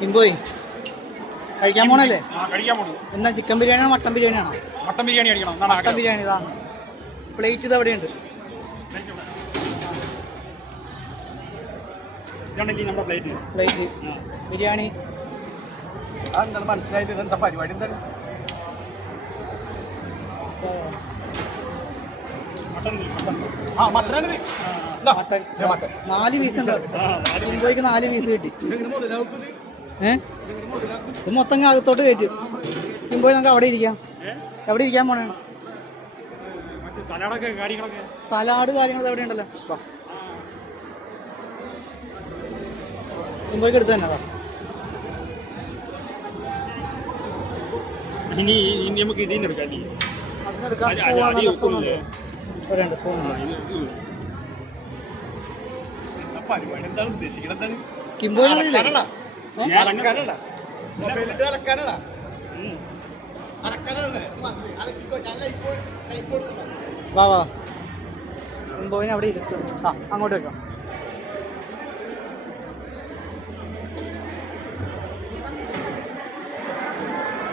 കിംബോയ് കഴിക്കാൻ പോണല്ലേ? കഴിക്കാൻ പോണു. എന്താ ചിക്കൻ ബിരിയാണിയാണോ മട്ടൻ ബിരിയാണിയാണോ? മട്ടൻ ബിരിയാണി കഴിക്കണം. മട്ടൻ ബിരിയാണി ഇതാ പ്ലേറ്റ് ഇത് എവിടെയുണ്ട്? നമ്മുടെ പ്ലേറ്റ് ബിരിയാണി. അതെന്താണ് മനസ്സിലായത്? ഇതെന്താ പരിപാടി? എന്താണ് മട്ടൻ 4 പീസ് ഉണ്ട്. കിംബോയ്ക്ക് 4 പീസ് കിട്ടി. ഇത് മൊത്തം അകത്തോട്ട് കയറ്റും. കിംബോയ് നമുക്ക് അവിടെ ഇരിക്കാം. എവിടെ ഇരിക്കാൻ പോണേ? സലാഡ് കാര്യങ്ങളൊക്കെ എവിടെ ഉണ്ടല്ലോ. കിംബോയ്ക്ക് എടുത്ത് തന്നെ ഇനി നമുക്ക് ഇതിൽ നിന്ന് എടുക്കാം. വാ കിംബോയിനെ അവിടെ ഇരുത്തും. അങ്ങോട്ട് വെക്കാം.